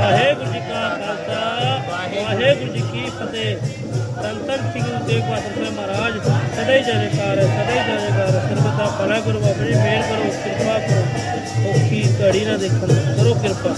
ਵਾਹਿਗੁਰੂ ਜੀ ਕਾ ਖਾਲਸਾ, ਵਾਹਿਗੁਰੂ ਜੀ ਕੀ ਫਤਿਹ। ਧੰਨ ਸਿੰਘ ਸ੍ਰੀ ਗੁਰੂ ਬਹਾਦਰ ਸਾਹਿਬ ਮਹਾਰਾਜ, ਸਦਾ ਹੀ ਜੈ ਜੈਕਾਰ ਹੈ, ਸਦਾ ਹੀ ਜੈ ਜੈਕਾਰ ਦਾ ਭਲਾ ਕਰੋ, ਆਪਣੀ ਜੀ ਮਿਹਰ ਕਰੋ, ਕਿਰਪਾ ਕਰੋ। ਔਖੀ ਘੜੀ ਨਾ ਦੇਖਣ, ਕਰੋ ਕਿਰਪਾ।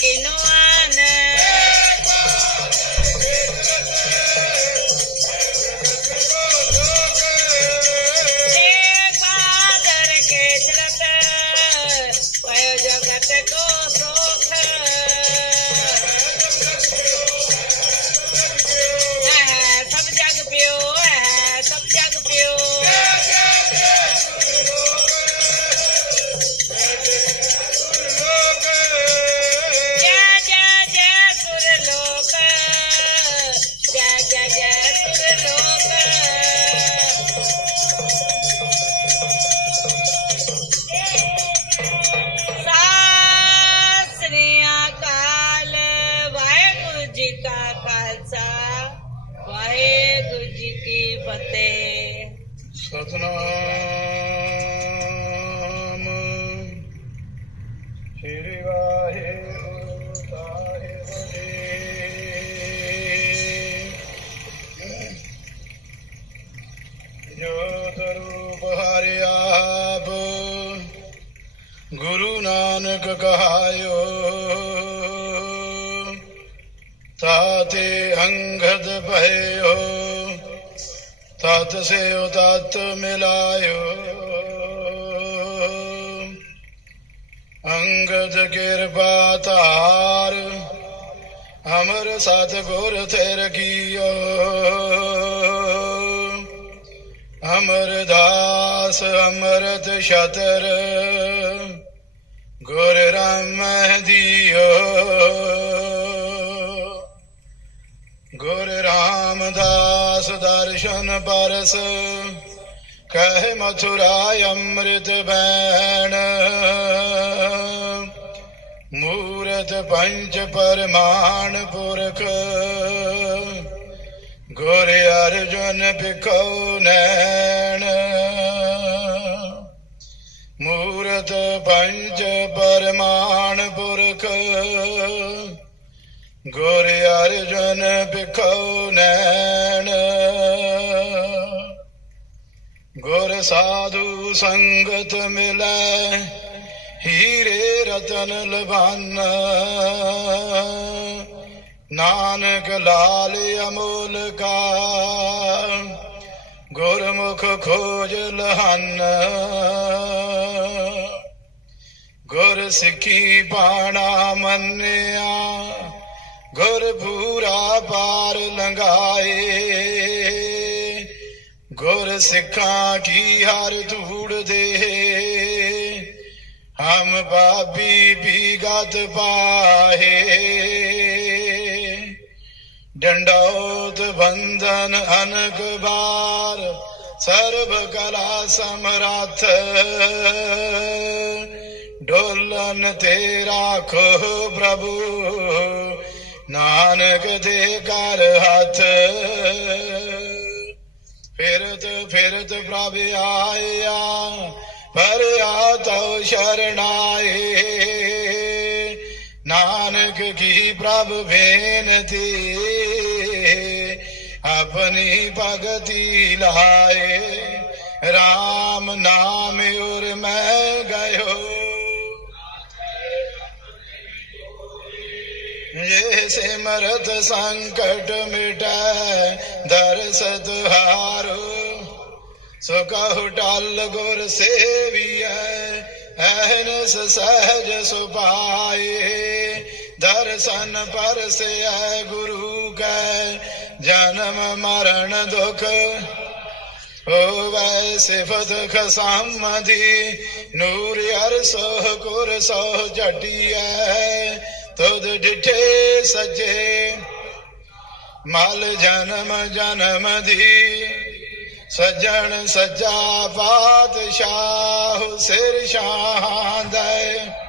que no. ਜੋ ਸਰੂਪ ਹਰਿ ਆਪ। ਗੁਰੂ ਨਾਨਕ ਕਹਾਇਓ। ਤਾਤੇ ਅੰਗਦ ਭਇਓ। ਤਤ ਸੇਉ ਤਤ ਮਿਲਾਇਓ। ਅੰਗਦ ਕਿਰਪਾ ਧਾਰ। ਅਮਰ ਸਤ ਗੁਰ ਤੇਰ ਕੀਓ। ਅਮਰਦਾਸ ਅਮਰਤ ਛਤਰ, ਗੁਰ ਰਾਮ ਦਿਓ। ਗੁਰ ਰਾਮਦਾਸ ਦਰਸ਼ਨ ਪਰਸ, ਕਹਿ ਮਥੁਰਾ ਅੰਮ੍ਰਿਤ ਬੈਣ। ਮੂਰਤ ਪੰਜ ਪਰਮਾਨ ਪੁਰਖ ਗੁਰ ਅਰਜਨ ਭਿਖਉ ਨੈਣ। ਮੂਰਤ ਪੰਜ ਪਰਮਾਨ ਪੁਰਖ। ਗੁਰ ਅਰਜਨ ਭਿਖਉ ਨੈਣ। ਗੁਰ ਸਾਧੂ ਸੰਗਤ ਮਿਲੈ, ਹੀਰੇ ਰਤਨ ਲਬਾਨਾ ਨਾਨਕ ਲਾਲ ਅਮੋਲ ਕਾ, ਗੁਰਮੁਖ ਖੋਜ ਲਹਨ। ਗੁਰ ਸਿੱਖੀ ਬਾਣਾ ਮੰਨਿਆ, ਗੁਰ ਪੂਰਾ ਪਾਰ ਲੰਘਾਏ। ਗੁਰ ਸਿੱਖਾਂ ਕੀ ਹਰ ਧੂੜ ਦੇ ਹਮ ਪਾਪੀ ਵੀ ਗਤ ਪਾਹੇ। ਡੰਡੋਤ ਬੰਧਨ ਅਨਕ ਬਾਰ ਸਰਬ ਕਲਾ ਸਮਰੱਥ ਡੋਲਨ ਤੇ ਰਾਖੋ ਪ੍ਰਭੂ ਨਾਨਕ ਦੇ ਕਰ ਹੱਥ ਫਿਰਤ ਫਿਰਤ ਪ੍ਰਭ ਆਇਆ ਪਰ ਆਤਉ ਸ਼ਰਣਾਏ ਨਾਨਕ کی پرب بینتی اپنی بھگتی لائے رام نام اور میں گیو یہ سمرت سنکٹ مٹا در ستہارو سکہ ٹال گور سیوی ہے سہج سپائے ਦਰਸ਼ਨ ਪਰਸਿਐ ਗੁਰੂ ਕੈ, ਜਨਮ ਮਰਨ ਦੁਖ ਹੋਵੇ, ਸਿਫਤ ਖਸਾਮਦੀ, ਨੂਰ ਅਰਸੋ ਕੁਰ ਸੋ ਜਟੀਐ, ਤੁਧ ਡਿਠੇ ਸਜੇ ਮਲ ਜਨਮ ਜਨਮ ਦੀ, ਸਜਣ ਸਜਾ ਬਾਦਸ਼ਾਹ ਸਿਰ ਸ਼ਾਹ ਦੇ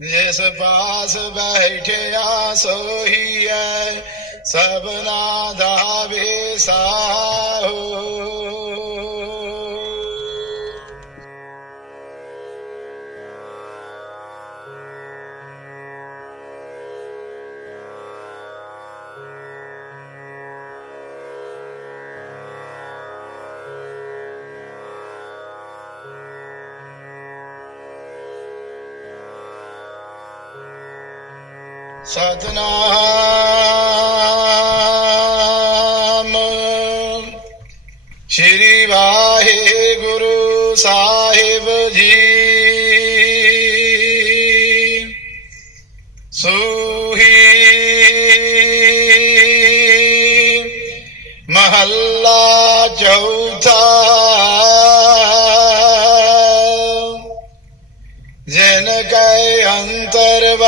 ਜਿਸ ਪਾਸ ਬੈਠਿਆ ਸੋਈ ਐ ਸਭਨਾ ਦਾ ਵੇਸਾਹੋ। sadhana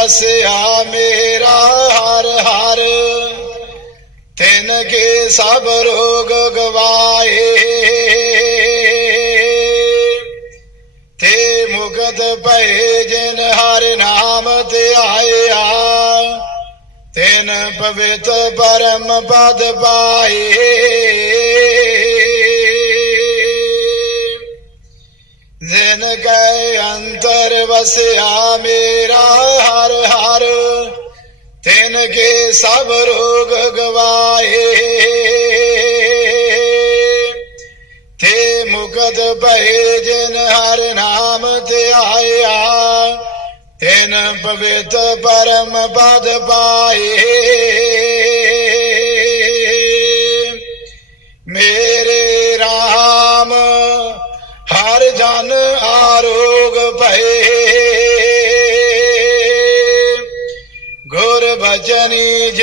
ਵਸਿਆ ਮੇਰਾ ਹਰ ਹਰ। ਤਿਨ ਕੇ ਸਭ ਰੋਗ ਗਵਾਏ। ਤੇ ਮੁਕਤ ਭਏ ਜਿਨ ਹਰ ਨਾਮ ਤੇ ਆਇਆ। ਤਿਨ ਪਵਿੱਤ ਪਰਮ ਪਦ ਪਾਏ। ਗਏ ਕੈ ਅੰਤਰ ਵਸਿਆ ਮੇਰਾ ਹਰ ਹਰ ਤਿਨ ਕੇ ਸਭ ਰੋਗ ਗਵਾਏ ਤੇ ਮੁਕਤ ਭਏ ਜਿਨ ਹਰ ਨਾਮ ਤੇ ਆਇਆ ਤਿਨ ਪਵਿੱਤ ਪਰਮ ਪਦ ਪਾਏ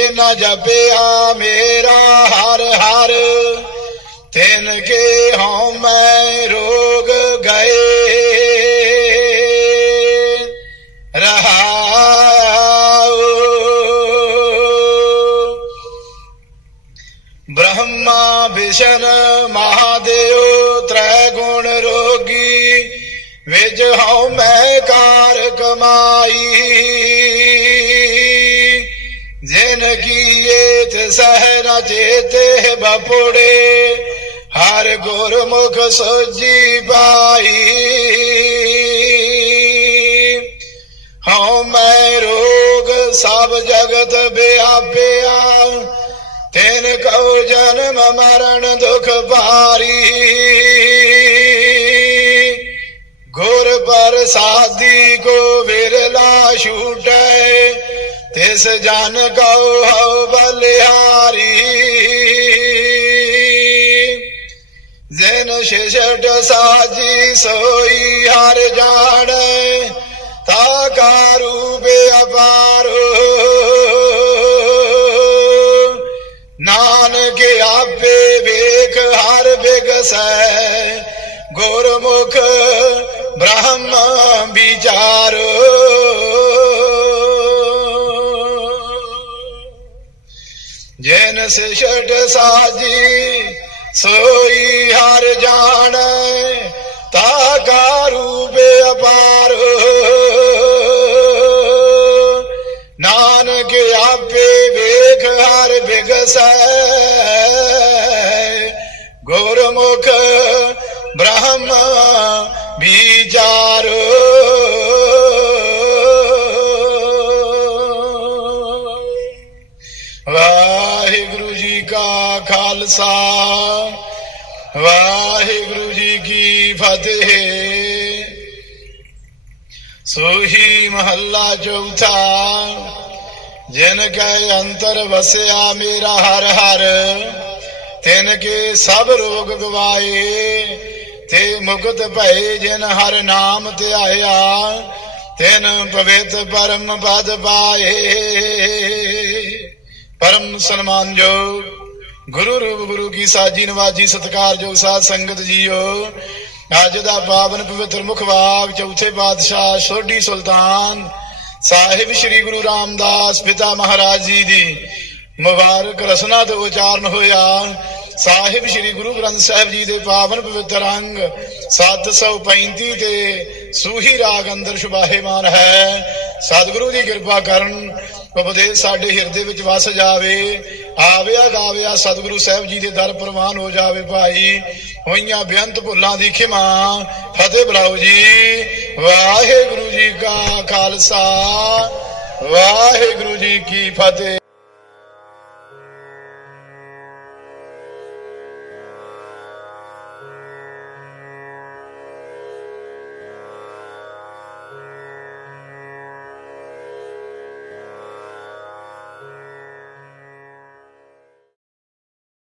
ਜਿਨ ਜਪਿਆ ਮੇਰਾ ਹਰ ਹਰ। ਤਿਨ ਕੇ ਹਉ ਮੈਂ ਰੋਗ ਗਏ। ਰਹਾਉ। ਬ੍ਰਹਮਾ ਵਿਸ਼ਨ ਮਹਾਦੇਵ, ਤ੍ਰੈ ਗੁਣ ਰੋਗੀ, ਵਿਜ ਹਉ ਮੈਂ ਸਹਿਰਾ ਜੇ ਤੇ ਬਪੋੜੇ, ਹਰ ਗੁਰਮੁਖ ਸੋਜੀ ਬਾਈ। ਹਉ ਮੈਂ ਰੋਗ ਸਭ ਜਗਤ ਬਿਆਪਿਆ ਤੈਨ ਕਉ ਜਨਮ ਮਰਨ ਦੁਖ ਭਾਰੀ। ਗੁਰ ਪ੍ਰਸਾਦੀ ਕੋ ਵਿਰਲਾ ਛੂਟੈ ਤਿਸ ਜਨ ਕਉ ਹਉ ਬਲਿਹਾਰੀ। ਜਿਨ ਸ਼ਿਸ਼ਟ ਸਾਜੀ ਸੋਈ ਹਰ ਜਾਣੈ, ਤਾ ਕਾ ਰੂਪ ਅਪਾਰੋ ਨਾਨਕ ਆਪੇ ਵੇਖ ਹਰ ਬਿਗਸੈ, ਗੁਰਮੁਖ ਬ੍ਰਹਮ ਵਿਚਾਰੋ। ਜੈਨ ਸਿਸ਼ਟ ਸਾਜੀ, ਸੋਈ ਹਰ ਜਾਣ। ਤਾ ਕਾ ਰੂਪ ਅਪਾਰ ਨਾਨਕ ਆਪੇ ਵੇਖ ਹਰ ਬਿਗਸੈ। ਗੁਰਮੁਖ ਬ੍ਰਹਮ ਵਿਚਾਰੋ। ਖਾਲਸਾ ਵਾਹਿਗੁਰੂ ਜੀ ਕੀ ਫਤਿਹ। ਸੋਹੀ ਮਹੱਲਾ ਚੌਥਾ। ਜਿਨ ਕੈ ਅੰਤਰ ਵਸਿਆ ਮੇਰਾ ਹਰ ਹਰ, ਤਿਨ ਕੇ ਸਭ ਰੋਗ ਗਵਾਏ। ਤੇ ਮੁਕਤ ਭਏ ਜਿਨ ਹਰ ਨਾਮ ਧਿਆਇਆ, ਤਿਨ ਪਵਿੱਤ ਪਰਮ ਪਦ ਪਾਏ। ਪਰਮ ਸਨਮਾਨਯੋਗ ਗੁਰੂ ਰੂਪ ਗੁਰੂ ਕੀ ਸਾਜੀ ਨਵਾਜੀ ਸਤਕਾਰਯੋਗ ਸਾਧ ਸੰਗਤ ਜੀਓ। ਅੱਜ ਦਾ ਪਾਵਨ ਪਵਿੱਤਰ ਮੁਖਵਾਕ ਚੌਥੇ ਪਾਤਸ਼ਾਹ ਸੋਢੀ ਸੁਲਤਾਨ ਸਾਹਿਬ ਸ੍ਰੀ ਗੁਰੂ ਰਾਮਦਾਸ ਪਿਤਾ ਮਹਾਰਾਜ ਜੀ ਦੀ ਮੁਬਾਰਕ ਰਸਨਾ ਤੋਂ ਉਚਾਰਨ ਹੋਇਆ। ਸਾਹਿਬ ਸ੍ਰੀ ਗੁਰੂ ਗ੍ਰੰਥ ਸਾਹਿਬ ਜੀ ਦੇ ਪਾਵਨ ਪਵਿੱਤਰ ਅੰਗ 735 ਤੇ ਸੂਹੀ ਰਾਗ ਅੰਦਰ ਸੁਭਾਹੇਮਾਨ ਹੈ। ਸਤਿਗੁਰੂ ਦੀ ਕਿਰਪਾ ਕਰਨ ਉਪਦੇਸ਼ ਸਾਡੇ ਹਿਰਦੇ ਵਿੱਚ ਵਸ ਜਾਵੇ, ਆਵਿਆ ਗਾਵਿਆ ਸਤਿਗੁਰੂ ਸਾਹਿਬ ਜੀ ਦੇ ਦਰ ਪ੍ਰਵਾਨ ਹੋ ਜਾਵੇ ਭਾਈ। ਹੋਈਆਂ ਬੇਅੰਤ ਭੁੱਲਾਂ ਦੀ ਖਿਮਾ, ਫਤਿਹ ਬੁਲਾਓ ਜੀ। ਵਾਹਿਗੁਰੂ ਜੀ ਕਾ ਖਾਲਸਾ, ਵਾਹਿਗੁਰੂ ਜੀ ਕੀ ਫਤਿਹ।